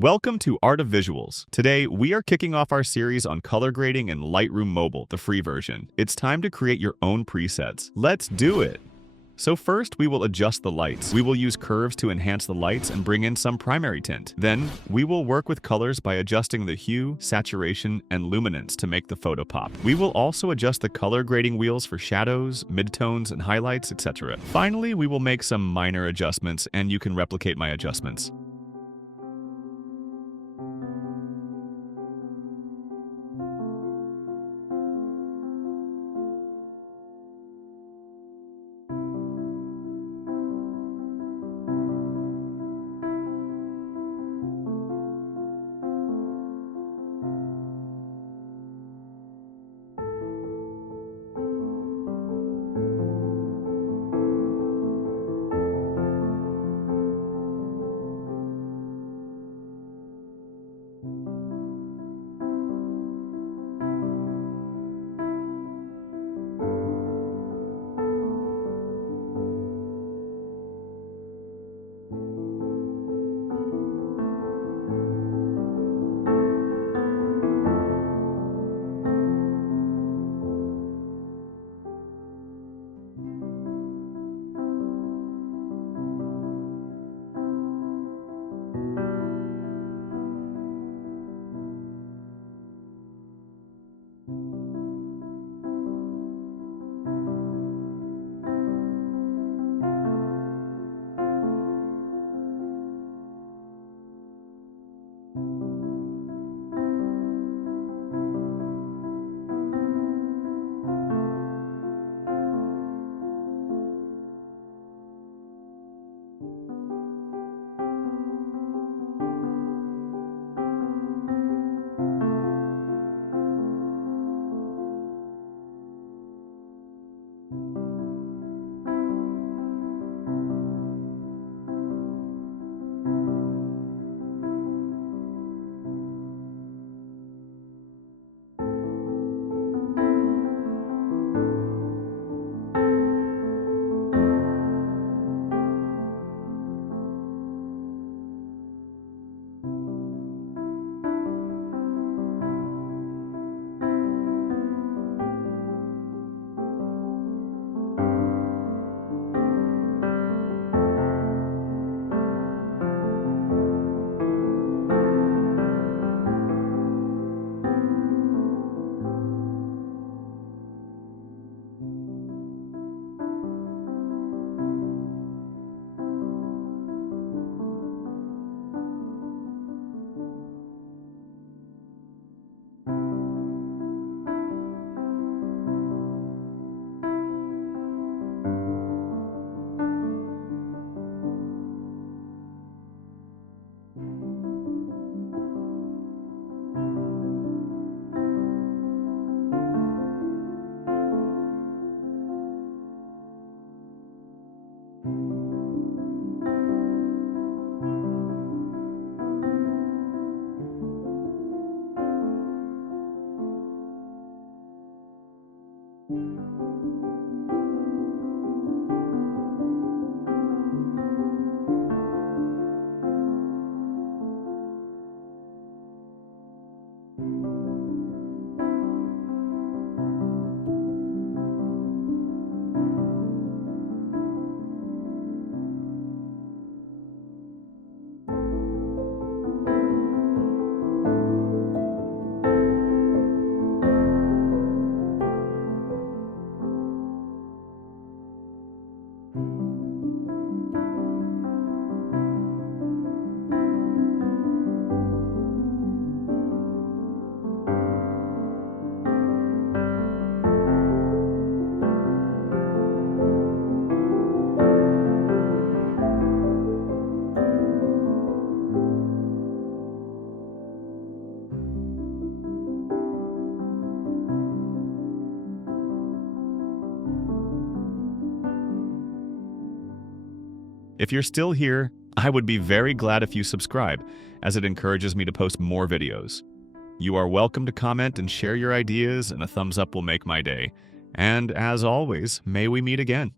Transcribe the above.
Welcome to Art of Visuals. Today, we are kicking off our series on color grading in Lightroom Mobile, the free version. It's time to create your own presets. Let's do it! So first, we will adjust the lights. We will use curves to enhance the lights and bring in some primary tint. Then, we will work with colors by adjusting the hue, saturation, and luminance to make the photo pop. We will also adjust the color grading wheels for shadows, midtones, and highlights, etc. Finally, we will make some minor adjustments, and you can replicate my adjustments. If you're still here, I would be very glad if you subscribe, as it encourages me to post more videos. You are welcome to comment and share your ideas, and a thumbs up will make my day. And as always, may we meet again.